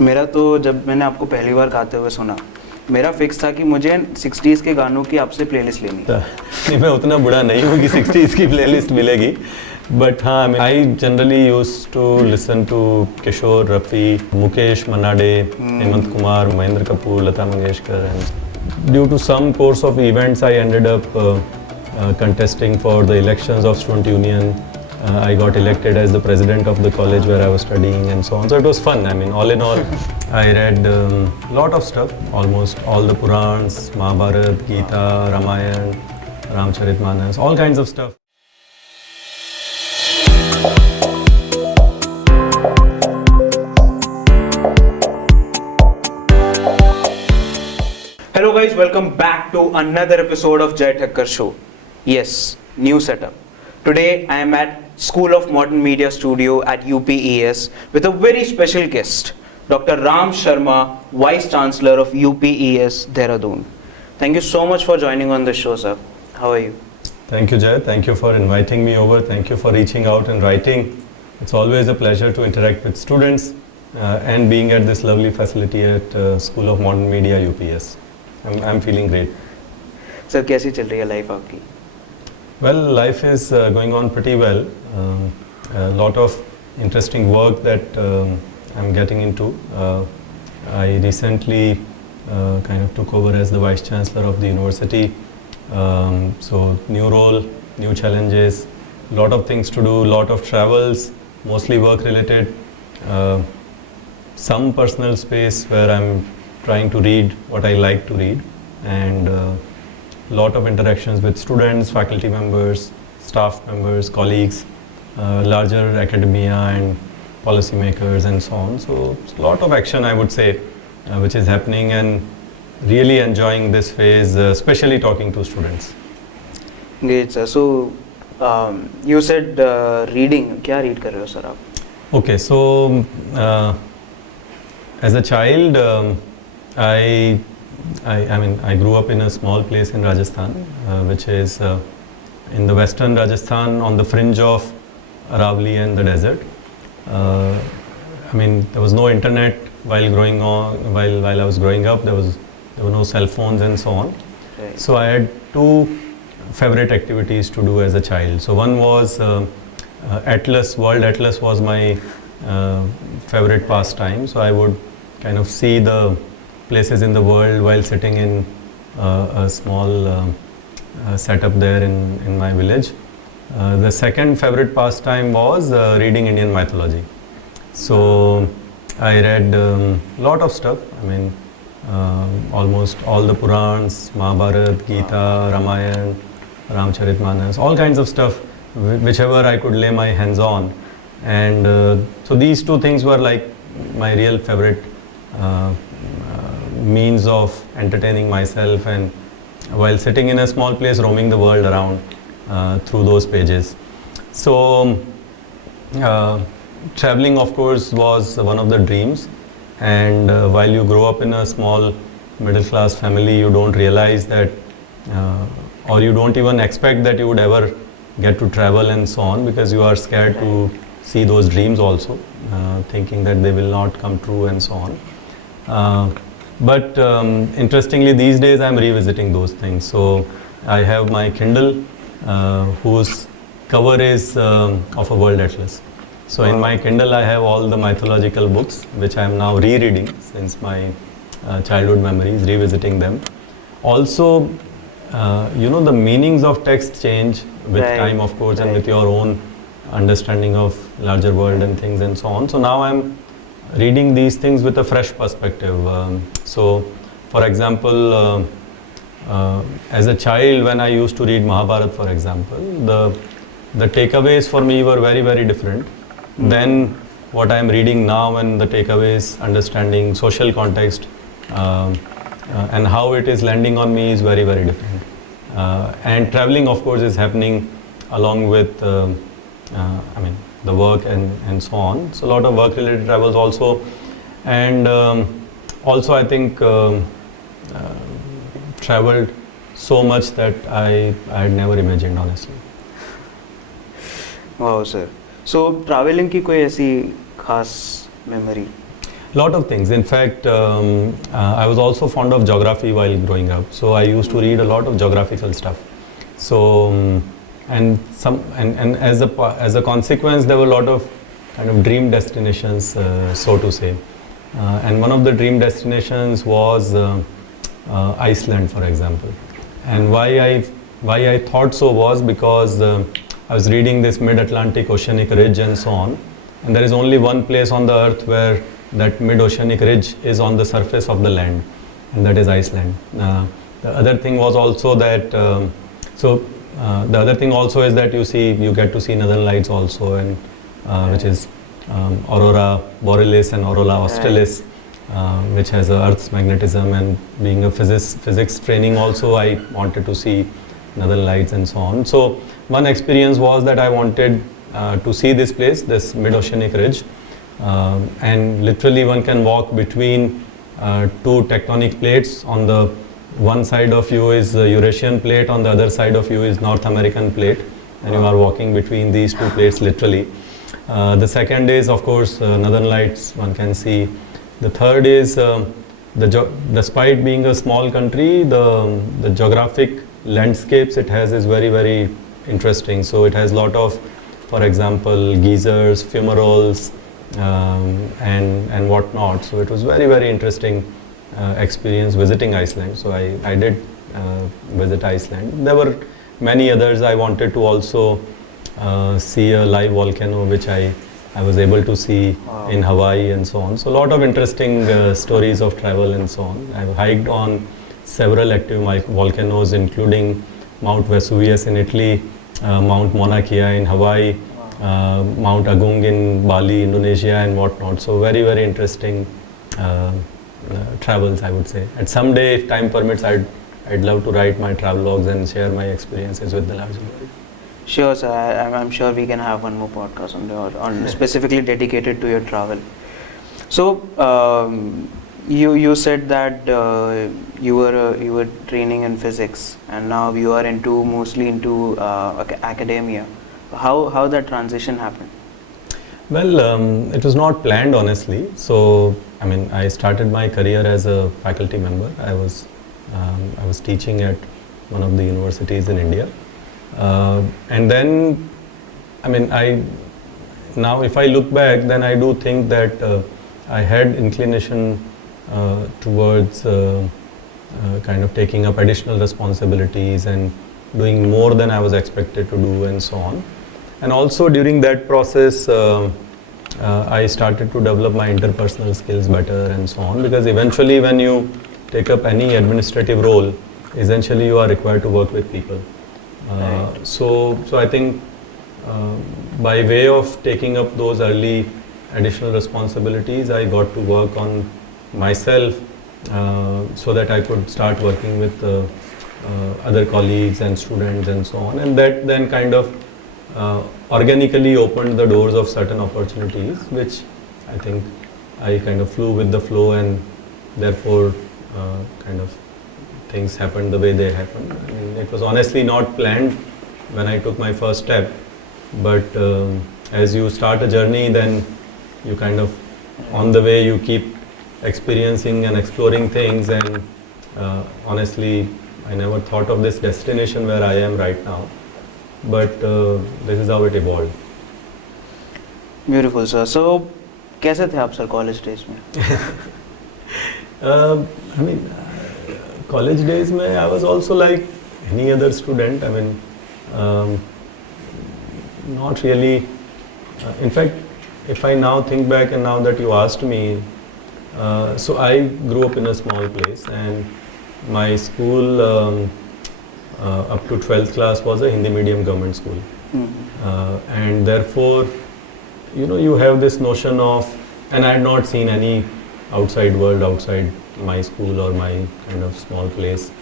मेरा तो जब मैंने आपको पहली बार गाते हुए सुना, मेरा फिक्स था कि मुझे 60s के गानों की आपसे प्लेलिस्ट लेनी है। नहीं, मैं उतना बुरा नहीं हूँ कि 60s की प्लेलिस्ट मिलेगी, बट हाँ, I generally use to listen to Kishore, Rafi, Mukesh Manna Dey, Hemant Kumar, Mahendra Kapoor, Lata Mangeshkar, and due to some course of events I ended up contesting for the elections of student union. I got elected as the president of the college where I was studying and so on. So it was fun. I mean, all in all, I read a lot of stuff, almost all the Purans, Mahabharat, Gita, Ramayana, Ramcharitmanas, all kinds of stuff. Hello guys, welcome back to another episode of Jay Thakkar Show. Yes, new setup. Today I am at School of Modern Media Studio at UPES with a very special guest, Dr. Ram Sharma, Vice Chancellor of UPES, Dehradun. Thank you so much for joining on the show, sir. How are you? Thank you, Jay. Thank you for inviting me over. Thank you for reaching out and writing. It's always a pleasure to interact with students and being at this lovely facility at School of Modern Media, UPES. I'm feeling great. Sir, कैसी चल रही है life आपकी? Well, life is going on pretty well. A lot of interesting work that I'm getting into. I recently kind of took over as the Vice Chancellor of the university. So new role, new challenges, a lot of things to do, a lot of travels, mostly work related. Some personal space where I'm trying to read what I like to read, and lot of interactions with students, faculty members, staff members, colleagues, larger academia and policymakers and so on. So it's a lot of action, I would say, which is happening, and really enjoying this phase, especially talking to students. Great, sir. So you said reading. क्या read कर रहे हो sir आप? Okay, so as a child, I mean, I grew up in a small place in Rajasthan, which is in the western Rajasthan on the fringe of Aravalli and the desert. I mean, there was no internet while I was growing up. There were no cell phones and so on. Right. So I had two favorite activities to do as a child. So one was Atlas, World Atlas was my favorite pastime. So I would kind of see the places in the world while sitting in a small setup there in my village. The second favorite pastime was reading Indian mythology. So I read a lot of stuff. I mean, almost all the Purans, Mahabharat, Gita, Ramayana, Ramcharitmanas, all kinds of stuff, whichever I could lay my hands on. And so these two things were like my real favorite means of entertaining myself, and while sitting in a small place, roaming the world around through those pages. So traveling, of course, was one of the dreams, and while you grow up in a small middle class family, you don't realize that or you don't even expect that you would ever get to travel and so on, because you are scared to see those dreams also, thinking that they will not come true and so on. But interestingly, these days I'm revisiting those things. So I have my Kindle, whose cover is of a World Atlas. So in my Kindle I have all the mythological books, which I am now rereading since my childhood memories, revisiting them. Also, the meanings of text change with time, of course, and with your own understanding of larger world and things and so on. So now I'm reading these things with a fresh perspective. So, for example, as a child, when I used to read Mahabharat, for example, the takeaways for me were very, very different than what I am reading now, and the takeaways, understanding social context and how it is landing on me is very, very different. And traveling, of course, is happening along with the work and so on. So a lot of work related travels also, and also I think traveled so much that I had never imagined, honestly. Wow, sir. So traveling की कोई ऐसी खास memory? Lot of things. In fact, I was also fond of geography while growing up. So I used to read a lot of geographical stuff. So and as a consequence, there were a lot of kind of dream destinations, so to say. And one of the dream destinations was Iceland, for example. And why I thought so was because I was reading this mid-Atlantic oceanic ridge and so on. And there is only one place on the earth where that mid-oceanic ridge is on the surface of the land, and that is Iceland. The other thing was also that, the other thing also is that you get to see Northern Lights also, and which is Aurora Borealis and Aurora Australis, which has Earth's magnetism, and being a physics training also, I wanted to see Northern Lights and so on. So one experience was that I wanted to see this place, this mid-oceanic ridge, and literally one can walk between two tectonic plates. On the one side of you is the Eurasian plate, on the other side of you is North American plate, and you are walking between these two plates literally. The second is, of course, Northern Lights one can see. The third is, despite being a small country, the geographic landscapes it has is very, very interesting. So it has a lot of, for example, geysers, fumaroles, and whatnot. So it was very, very interesting experience visiting Iceland. So I did visit Iceland. There were many others. I wanted to also see a live volcano, which I was able to see in Hawaii and so on. So a lot of interesting stories of travel and so on. I've hiked on several active volcanoes, including Mount Vesuvius in Italy, Mount Mauna Kea in Hawaii, Mount Agung in Bali, Indonesia, and whatnot. So very, very interesting travels, I would say. And someday, if time permits, I'd love to write my travel logs and share my experiences with the larger world. Sure, sir. I'm sure we can have one more podcast on specifically dedicated to your travel. So you said that you were training in physics, and now you are mostly into academia. How that transition happened? Well, it was not planned, honestly. So I mean, I started my career as a faculty member. I was teaching at one of the universities in India. And then, I mean, now if I look back, then I do think that I had inclination towards kind of taking up additional responsibilities and doing more than I was expected to do and so on. And also during that process, I started to develop my interpersonal skills better and so on, because eventually when you take up any administrative role, essentially you are required to work with people. Right. So I think by way of taking up those early additional responsibilities, I got to work on myself so that I could start working with other colleagues and students and so on. And that then kind of organically opened the doors of certain opportunities, which I think I kind of flew with the flow, and therefore kind of things happened the way they happened. I mean, it was honestly not planned when I took my first step, but as you start a journey, then you kind of, on the way, you keep experiencing and exploring things, and honestly, I never thought of this destination where I am right now, but this is how it evolved. Beautiful, sir. So, कैसे थे आप sir college days में? I mean, college days mein I was also like any other student. I mean, not really. In fact, if I now think back, and now that you asked me, so I grew up in a small place, and my school up to 12th class was a Hindi medium government school. Mm-hmm. And therefore, you know, you have this notion of, and I had not seen any outside world outside my school or my kind of small place,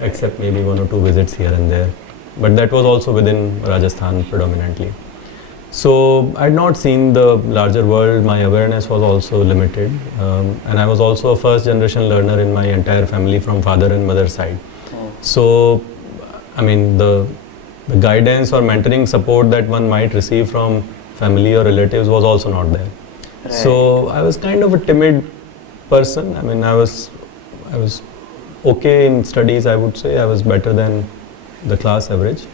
except maybe one or two visits here and there. But that was also within Rajasthan predominantly. So I had not seen the larger world. My awareness was also limited, and I was also a first generation learner in my entire family from father and mother side. Oh. So, I mean, the guidance or mentoring support that one might receive from family or relatives was also not there. Right. So I was kind of a timid person. I mean, I was okay in studies, I would say. I was better than the class average,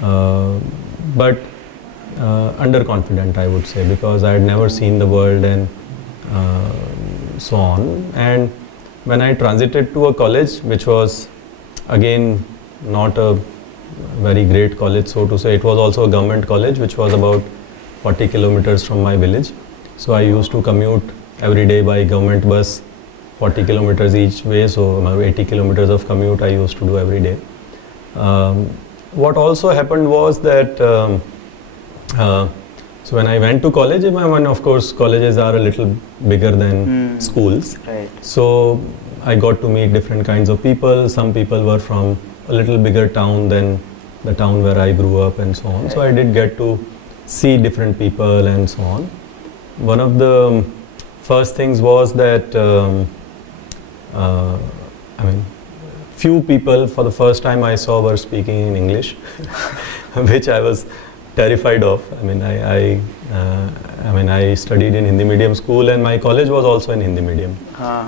but underconfident, I would say, because I had never seen the world and so on. And when I transited to a college, which was again not a very great college, so to say, it was also a government college, which was about 40 kilometers from my village. So I used to commute every day by government bus, 40 kilometers each way, so about 80 kilometers of commute I used to do every day. What also happened was that so when I went to college, of course colleges are a little bigger than schools. Right. So I got to meet different kinds of people. Some people were from a little bigger town than the town where I grew up and so on. Right. So I did get to see different people and so on. One of the first things was that few people for the first time I saw were speaking in English, which I was terrified of. I studied in Hindi medium school, and my college was also in Hindi medium.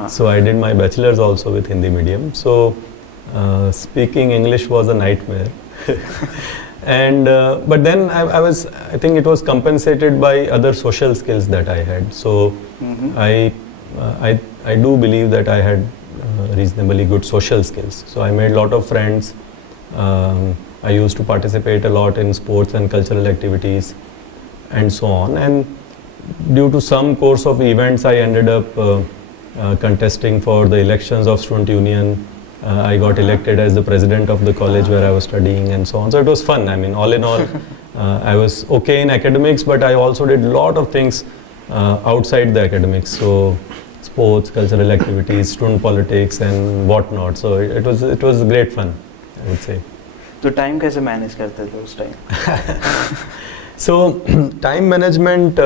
So I did my bachelor's also with Hindi medium. So speaking English was a nightmare. And but then I think it was compensated by other social skills that I had. So I do believe that I had reasonably good social skills. So I made a lot of friends. I used to participate a lot in sports and cultural activities and so on. And due to some course of events, I ended up contesting for the elections of student union. I got elected as the president of the college where I was studying and so on. So it was fun. I mean, all in all, I was okay in academics, but I also did a lot of things outside the academics. So sports, cultural activities, student politics and whatnot. So it was great fun, I would say. तो time कैसे manage करते थे उस time? So time management,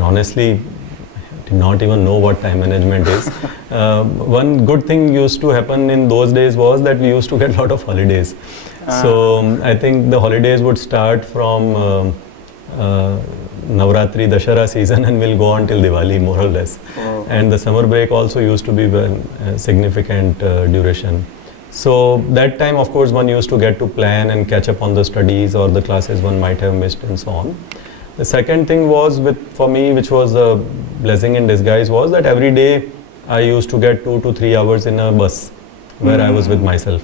honestly, I did not even know what time management is. One good thing used to happen in those days was that we used to get a lot of holidays. So I think the holidays would start from Navratri, Dashara season, and will go on till Diwali, more or less. Oh. And the summer break also used to be significant duration. So that time, of course, one used to get to plan and catch up on the studies or the classes one might have missed and so on. The second thing was for me, which was a blessing in disguise, was that every day I used to get 2 to 3 hours in a bus where I was with myself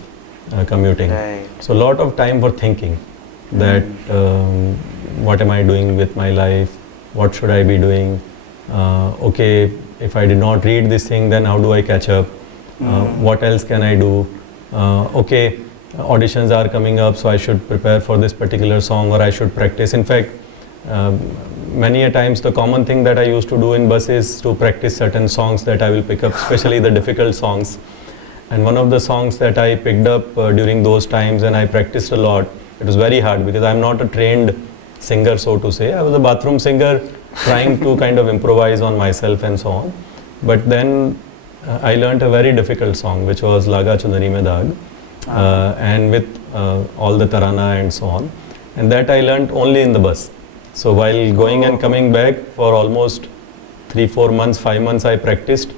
commuting. Right. So a lot of time for thinking that what am I doing with my life? What should I be doing? Okay, if I did not read this thing, then how do I catch up? What else can I do? Okay, auditions are coming up, so I should prepare for this particular song, or I should practice. In fact, many a times the common thing that I used to do in bus is to practice certain songs that I will pick up, especially the difficult songs. And one of the songs that I picked up during those times, and I practiced a lot, it was very hard because I'm not a trained singer, so to say. I was a bathroom singer trying to kind of improvise on myself and so on. But then I learnt a very difficult song, which was Laga Chunari Mein Daag, and with all the tarana and so on. And that I learnt only in the bus. So while going and coming back for almost 3, 4 months, 5 months, I practiced,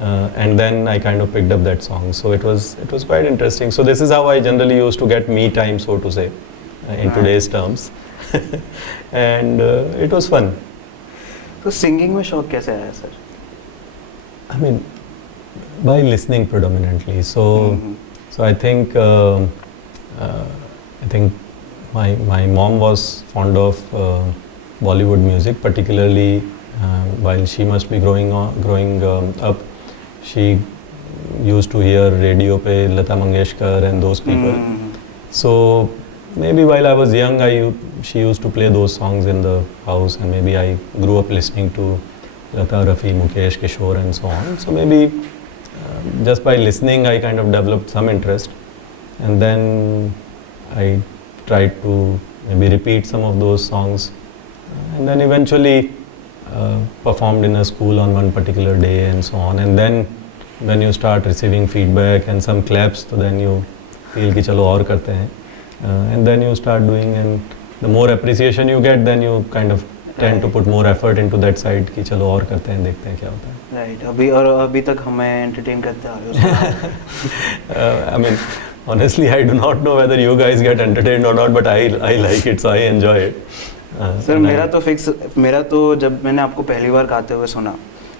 and then I kind of picked up that song. So it was quite interesting. So this is how I generally used to get me time, so to say, in today's terms. And it was fun. तो singing में शौक कैसे आया sir? I mean, by listening predominantly. So I think my mom was fond of Bollywood music, particularly while she must be growing up. She used to hear radio pe Lata Mangeshkar and those people. So maybe while I was young, she used to play those songs in the house, and maybe I grew up listening to Lata, Rafi, Mukesh, Kishore and so on. So maybe just by listening, I kind of developed some interest, and then I tried to maybe repeat some of those songs, and then eventually performed in a school on one particular day and so on. And then when you start receiving feedback and some claps, so then you feel कि चलो और करते हैं, and then you start doing, and the more appreciation you get, then you kind of tend to put more effort into that side कि चलो और करते हैं, देखते हैं क्या होता है. Right. अभी तक हमें entertain करते आ रहे हो. I mean, honestly, I do not know whether you guys get entertained or not, but I like it, so I enjoy it. Sir मेरा तो जब मैंने आपको पहली बार गाते हुए सुना,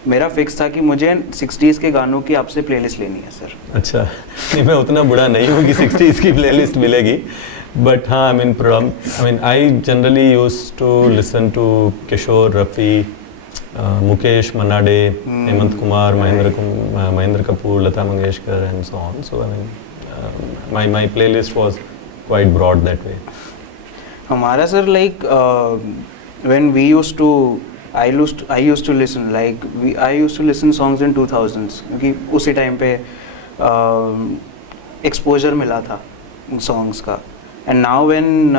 मेरा फिक्स था कि मुझे 60s के गानों की आपसे प्लेलिस्ट लेनी है सर. अच्छा, नहीं मैं उतना बुरा नहीं हूँ कि 60s की प्लेलिस्ट मिलेगी, but हाँ, I mean I generally used to listen to Kishore, Rafi, Mukesh, Manade, Hemant Kumar, Mahendra Kapoor, Lata Mangeshkar, and so on. So I mean, my playlist was quite broad that way. हमारा sir like when we used to I used to listen I used to listen songs in 2000s क्योंकि उसी time पे exposure मिला था songs का. And now when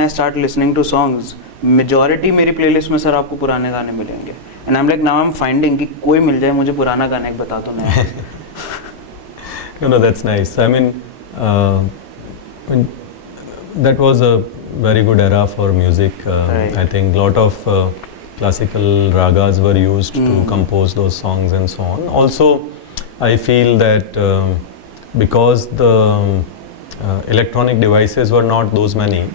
I start listening to songs, majority मेरी playlist में sir आपको पुराने गाने मिलेंगे. And I'm like now I'm finding कि कोई मिल जाए मुझे पुराना गाना एक बता दो नया. No, that's nice. I mean, that was a very good era for music. Right. I think a lot of classical ragas were used to compose those songs and so on. Also, I feel that because the electronic devices were not those many,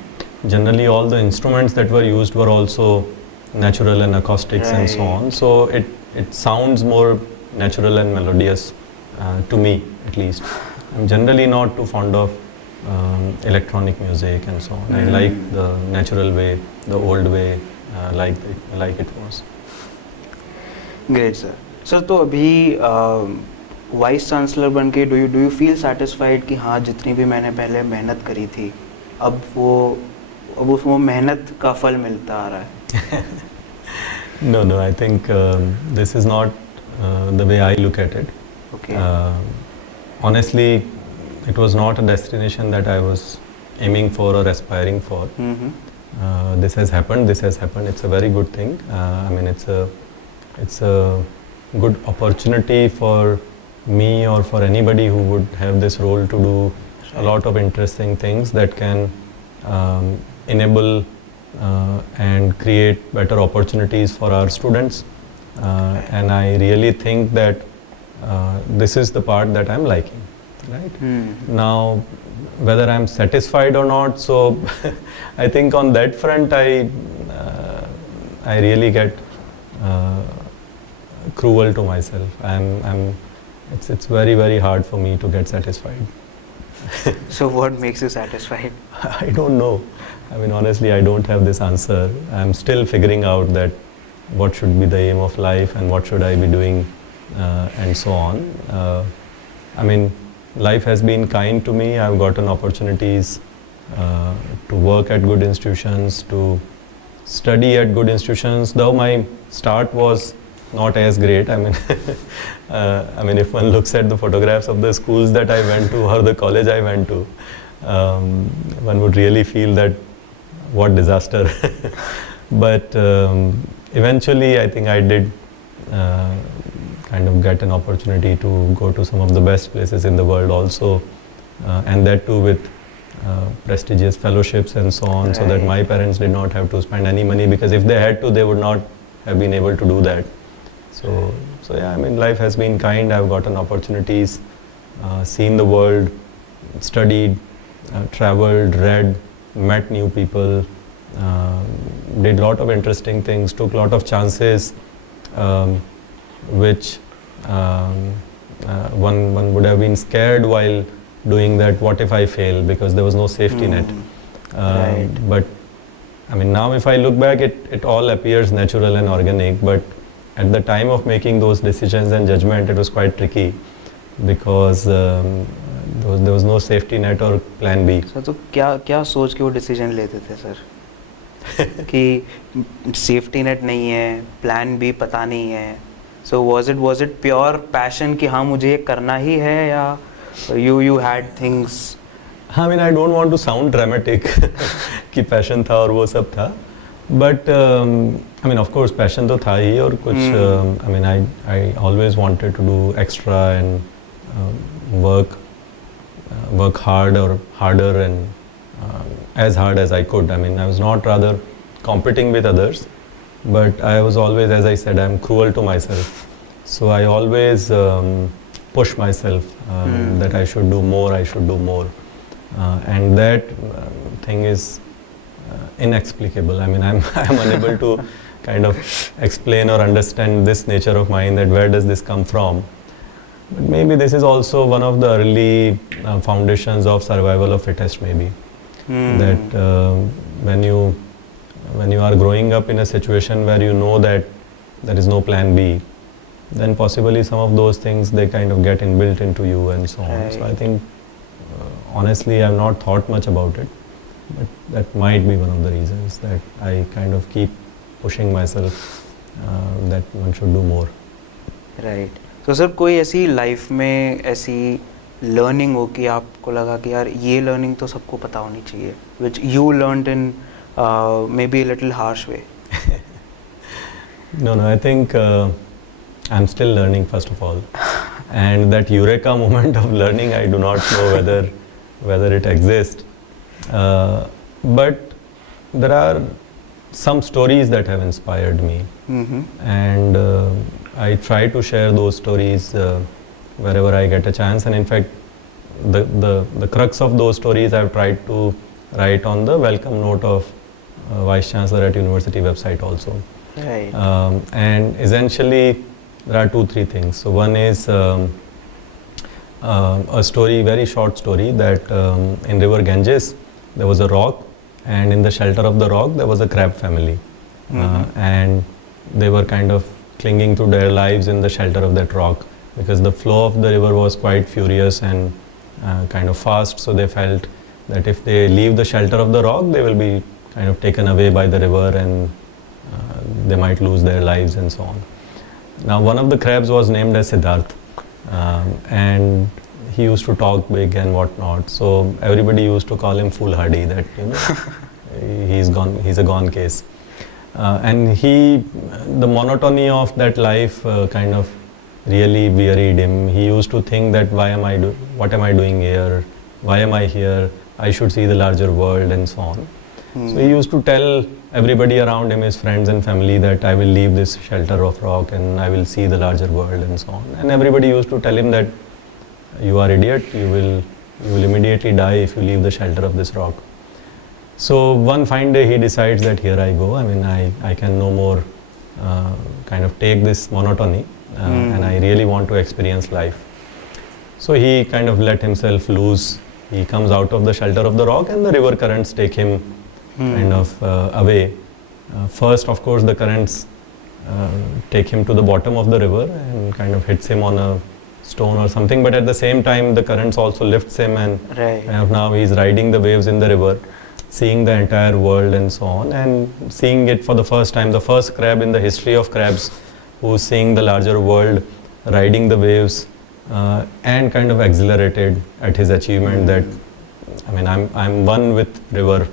generally all the instruments that were used were also natural and acoustics and so on. So it sounds more natural and melodious to me, at least. I'm generally not too fond of electronic music and so on. I like the natural way, the old way, like it was. Great sir. Sir, तो अभी vice chancellor बन के do you feel satisfied कि हाँ जितनी भी मैंने पहले मेहनत करी थी अब वो मेहनत का फल मिलता आ रहा है? No, I think this is not the way I look at it. Okay. Honestly, it was not a destination that I was aiming for or aspiring for. This has happened. It's a very good thing. I mean, it's a good opportunity for me or for anybody who would have this role to do a lot of interesting things that can enable and create better opportunities for our students. And I really think that this is the part that I'm liking. Right? Now, whether I'm satisfied or not, so I think on that front I really get cruel to myself. It's very, very hard for me to get satisfied. So what makes you satisfied? I don't know. I mean, honestly, I don't have this answer. I'm still figuring out that what should be the aim of life and what should I be doing and so on. I mean, life has been kind to me. I've gotten opportunities to work at good institutions, to study at good institutions, though my start was not as great. I mean, if one looks at the photographs of the schools that I went to or the college I went to, one would really feel that what disaster. But eventually, I think I did kind of get an opportunity to go to some of the best places in the world also, and that too with prestigious fellowships and so on, so that my parents did not have to spend any money, because if they had to, they would not have been able to do that. So yeah, I mean, life has been kind. I've gotten opportunities, seen the world, studied, traveled, read, met new people, did a lot of interesting things, took a lot of chances, which one would have been scared while doing that. What if I fail? Because there was no safety net. But I mean, now if I look back, it all appears natural and organic, but at the time of making those decisions and judgment, it was quite tricky because there was no safety net or plan B. Sir तो क्या सोच के वो decision लेते थे sir कि safety net नहीं है, प्लान बी पता नहीं है? So was it pure passion कि हाँ मुझे ये करना ही है, या you had things? I mean, I don't want to sound dramatic कि passion था और वो सब था, but I mean, of course passion तो था ही, और कुछ I mean, I always wanted to do extra and work hard or harder and as hard as I could. I mean, I was not rather competing with others, but I was always, as I said, I'm cruel to myself. So I always push myself that I should do more, and that thing is inexplicable. I mean, I'm unable to kind of explain or understand this nature of mine, that where does this come from. But maybe this is also one of the early foundations of survival of fittest, maybe. That when you are growing up in a situation where you know that there is no plan B, then possibly some of those things, they kind of get inbuilt into you and so on. Right. So I think, honestly, I've not thought much about it, but that might be one of the reasons that I kind of keep pushing myself that one should do more. Right. तो sir कोई ऐसी life में ऐसी learning हो कि आपको लगा कि यार ये लर्निंग तो सबको पता होनी चाहिए, which you learned in maybe a little harsh way? No, I think I'm still learning, first of all. And that Eureka moment of learning, I do not know whether it exists. But there are some stories that have inspired me. And I try to share those stories wherever I get a chance. And in fact, the crux of those stories I've tried to write on the welcome note of Vice Chancellor at University website also. Right. And essentially, there are 2-3 things. So one is a story, very short story, that in river Ganges there was a rock, and in the shelter of the rock there was a crab family. And they were kind of clinging to their lives in the shelter of that rock, because the flow of the river was quite furious and kind of fast. So they felt that if they leave the shelter of the rock, they will be kind of taken away by the river, and they might lose their lives and so on. Now, one of the crabs was named as Siddharth, and he used to talk big and whatnot. So everybody used to call him foolhardy, that he's a gone case. And the monotony of that life kind of really wearied him. He used to think that what am I doing here? Why am I here? I should see the larger world and so on. So he used to tell everybody around him, his friends and family, that I will leave this shelter of rock and I will see the larger world and so on. And everybody used to tell him that you are idiot, you will immediately die if you leave the shelter of this rock. So one fine day he decides that here I go. I mean, I can no more kind of take this monotony, and I really want to experience life. So he kind of let himself loose. He comes out of the shelter of the rock, and the river currents take him kind of away. First, of course, the currents take him to the bottom of the river and kind of hits him on a stone or something. But at the same time, the currents also lifts him, and kind of now he's riding the waves in the river, seeing the entire world and so on, and seeing it for the first time. The first crab in the history of crabs who's seeing the larger world, riding the waves, and kind of exhilarated at his achievement that, I mean, I'm one with river,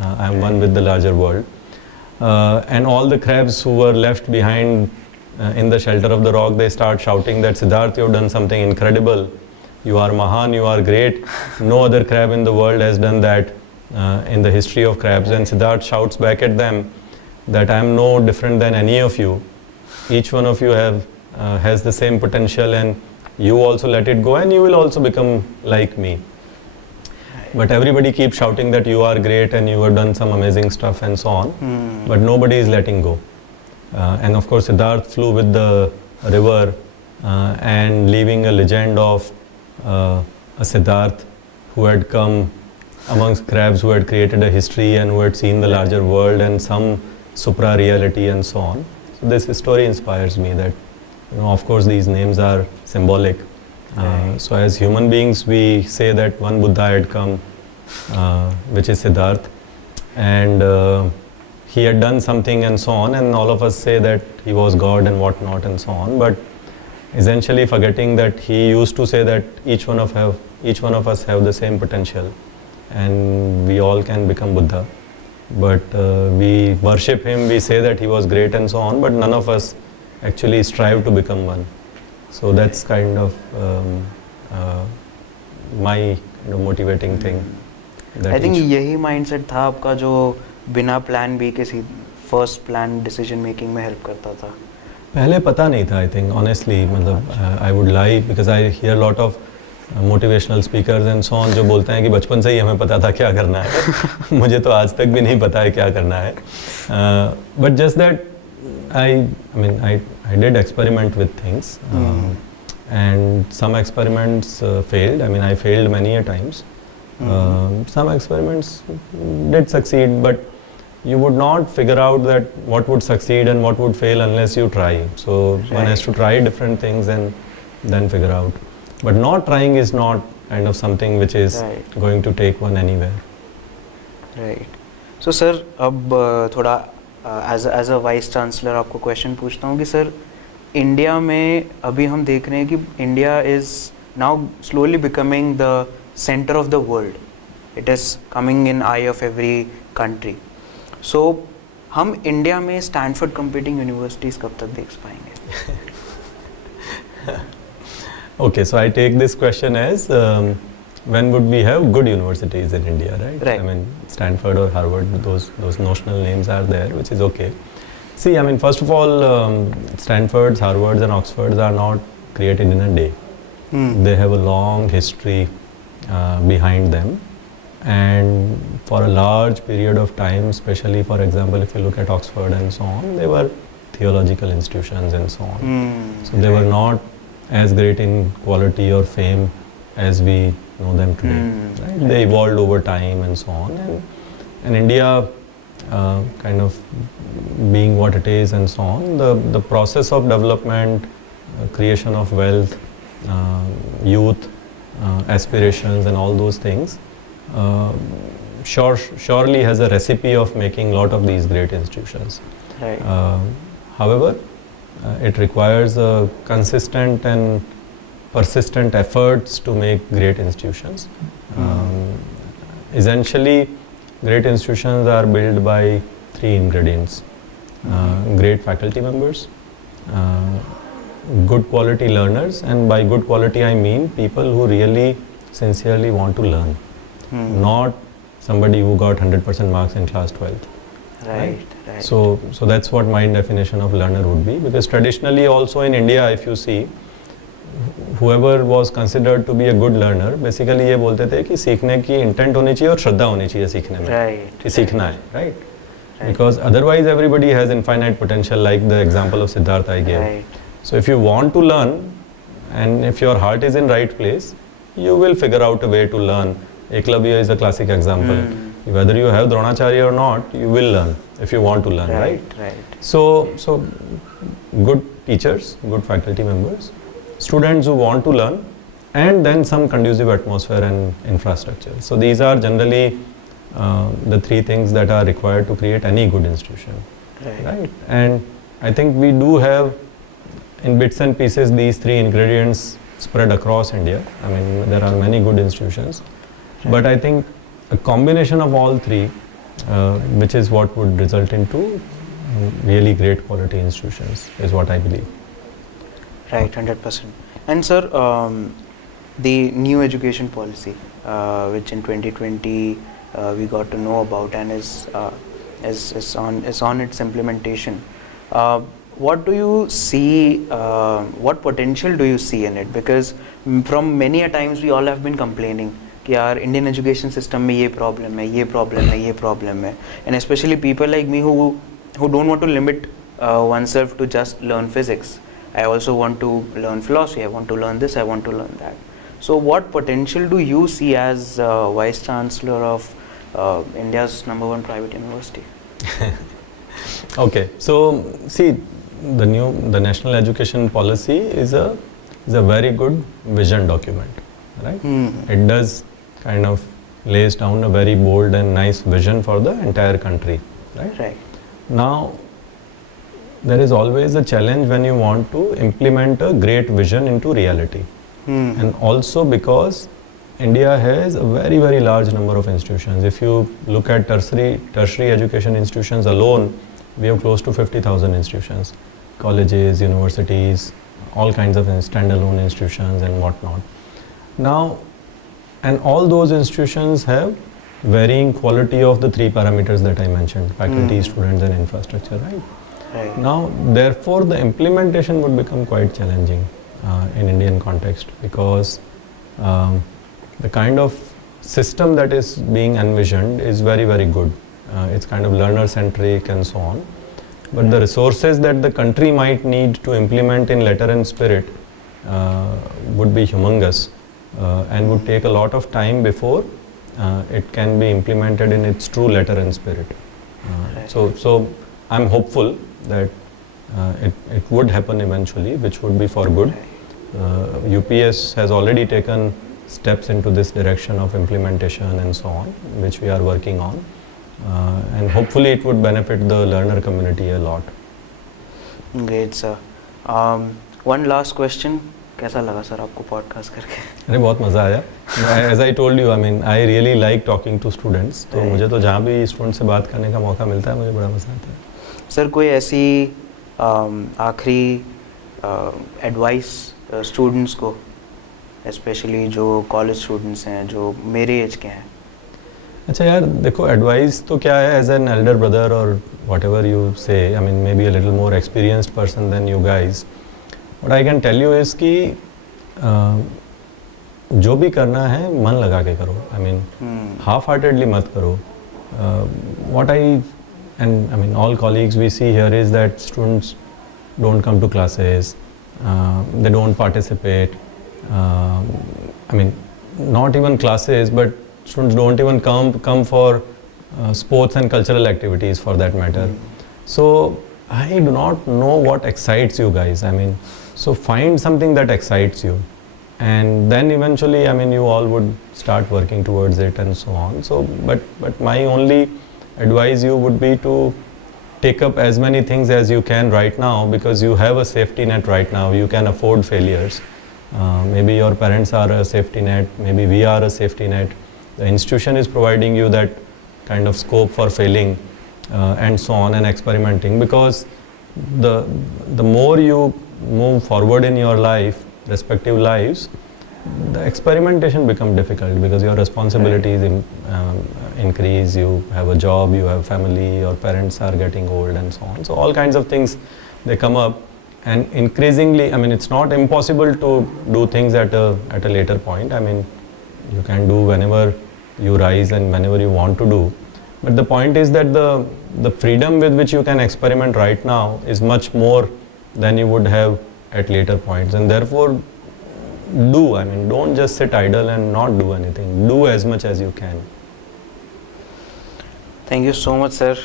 I'm one with the larger world. And all the crabs who were left behind in the shelter of the rock, they start shouting that, Siddharth, you've done something incredible. You are Mahan, you are great. No other crab in the world has done that in the history of crabs. And Siddharth shouts back at them that I am no different than any of you. Each one of you has the same potential, and you also let it go, and you will also become like me. But everybody keeps shouting that you are great and you have done some amazing stuff and so on, but nobody is letting go. And of course, Siddharth flew with the river and leaving a legend of a Siddharth who had come amongst crabs, who had created a history and who had seen the larger world and some supra reality and so on. So this story inspires me that, of course, these names are symbolic. So as human beings, we say that one Buddha had come, which is Siddharth, and he had done something and so on, and all of us say that he was God and whatnot and so on, but essentially forgetting that he used to say that each one of us have the same potential, and we all can become Buddha. But we worship him, we say that he was great and so on, but none of us actually strive to become one. So that's kind of my motivating thing. I think यही mindset था आपका जो बिना plan B के first plan decision making में help करता था? पहले पता नहीं था, आई थिंक ऑनेस्टली, मतलब I would lie because I hear lot of motivational speakers and so on जो बोलते हैं कि बचपन से ही हमें पता था क्या करना है. मुझे तो आज तक भी नहीं पता है क्या करना है. But just that I did experiment with things, and some experiments failed. I mean, I failed many a times. Some experiments did succeed, but you would not figure out that what would succeed and what would fail unless you try. So one has to try different things and then figure out. But not trying is not kind of something which is going to take one anywhere. Right. So sir, अब थोड़ा as a vice chancellor आपको question पूछता हूँ कि sir, India में अभी हम देख रहे हैं कि India is now slowly becoming the centre of the world. It is coming in eye of every country. So हम इंडिया में स्टैनफोर्ड कंपीटिंग यूनिवर्सिटीज़ कब तक देख पाएंगे? Okay, so I take this question as when would we have good universities in India, right? Right. I mean, Stanford or Harvard, those notional names are there, which is okay. See, I mean, first of all, Stanfords, Harvards and Oxfords are not created in a day. They have a long history behind them, and for a large period of time, especially for example, if you look at Oxford and so on, they were theological institutions and so on. So they were not as great in quality or fame as we know them today. Right? They evolved over time and so on, and India kind of being what it is and so on, the process of development, creation of wealth, youth, aspirations and all those things surely has a recipe of making lot of these great institutions. Right. However, it requires a consistent and persistent efforts to make great institutions. Essentially, great institutions are built by three ingredients: great faculty members, good quality learners, and by good quality I mean people who really sincerely want to learn, not somebody who got 100% marks in class 12th. Right. So that's what my definition of learner would be, because traditionally also in India, if you see, whoever was considered to be a good learner, basically ये बोलते थे कि सीखने की intent होनी चाहिए और श्रद्धा होनी चाहिए सीखने में, कि सीखना है, right? Because otherwise everybody has infinite potential, like the example of Siddhartha I gave. Right. So if you want to learn, and if your heart is in right place, you will figure out a way to learn. Eklavya is a classic example. Whether you have Dronacharya or not, you will learn if you want to learn, right? Right. So good teachers, good faculty members, students who want to learn, and then some conducive atmosphere and infrastructure. So these are generally the three things that are required to create any good institution, right? And I think we do have in bits and pieces these three ingredients spread across India. I mean, there are many good institutions, but I think a combination of all three, which is what would result into really great quality institutions, is what I believe. Right, 100%. And sir, the new education policy, which in 2020 we got to know about and is on its implementation. What do you see? What potential do you see in it? Because from many a times we all have been complaining कि यार Indian education system में ये problem है, ये problem है, ये problem है, and specially people like me who don't want to limit oneself to just learn physics. I also want to learn philosophy, I want to learn this, I want to learn that. So what potential do you see as Vice Chancellor of India's #1 private university? Okay, so see, the national education policy is a very good vision document, right? It does kind of lays down a very bold and nice vision for the entire country, right? Right. Now, there is always a challenge when you want to implement a great vision into reality. And also because India has a very, very large number of institutions. If you look at tertiary education institutions alone, we have close to 50,000 institutions, colleges, universities, all kinds of standalone institutions and whatnot. Now, and all those institutions have varying quality of the 3 parameters that I mentioned, faculty, Hmm. students and infrastructure, right? Right. Now, therefore, the implementation would become quite challenging in Indian context, because the kind of system that is being envisioned is very, very good. It's kind of learner-centric and so on. But the resources that the country might need to implement in letter and spirit would be humongous and would take a lot of time before it can be implemented in its true letter and spirit. So I'm hopeful that it would happen eventually, which would be for good. UPS has already taken steps into this direction of implementation and so on, which we are working on. And hopefully it would benefit the learner community a lot. Great, sir. One last question. कैसा लगा sir आपको podcast करके? अरे बहुत मज़ा आया. As I told you, I mean, I really like talking to students. तो मुझे तो जहाँ भी स्टूडेंट से बात करने का मौका मिलता है, मुझे बड़ा मज़ा आता है. सर कोई ऐसी आखिरी एडवाइस स्टूडेंट्स को, स्पेशली जो कॉलेज स्टूडेंट्स हैं, जो मेरे एज के हैं? अच्छा यार, देखो एडवाइस तो क्या है, एज एन एल्डर ब्रदर और whatever you say, I mean maybe a little more experienced person than you guys, but I can tell you is कि जो भी करना है मन लगा के करो. आई मीन हाफ हार्टेडली मत करो. What I and I mean all colleagues we see here is that students don't come to classes, they don't participate, I mean not even classes, but students don't even come for sports and cultural activities for that matter. So I do not know what excites you guys. I mean, so find something that excites you, and then eventually, I mean, you all would start working towards it and so on. So but my only advice you would be to take up as many things as you can right now, because you have a safety net right now. You can afford failures. Maybe your parents are a safety net, maybe we are a safety net. The institution is providing you that kind of scope for failing and so on, and experimenting, because the more you move forward in your life, respective lives, the experimentation becomes difficult, because your responsibilities increase, you have a job, you have family, your parents are getting old and so on. So all kinds of things, they come up, and increasingly, I mean, it's not impossible to do things at a later point. I mean, you can do whenever you rise and whenever you want to do. But the point is that the freedom with which you can experiment right now is much more than you would have at later points, and therefore do. I mean, don't just sit idle and not do anything. Do as much as you can. Thank you so much, sir,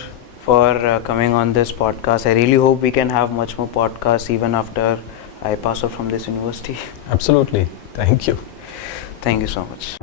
for coming on this podcast. I really hope we can have much more podcasts even after I pass out from this university. Absolutely. Thank you. Thank you so much.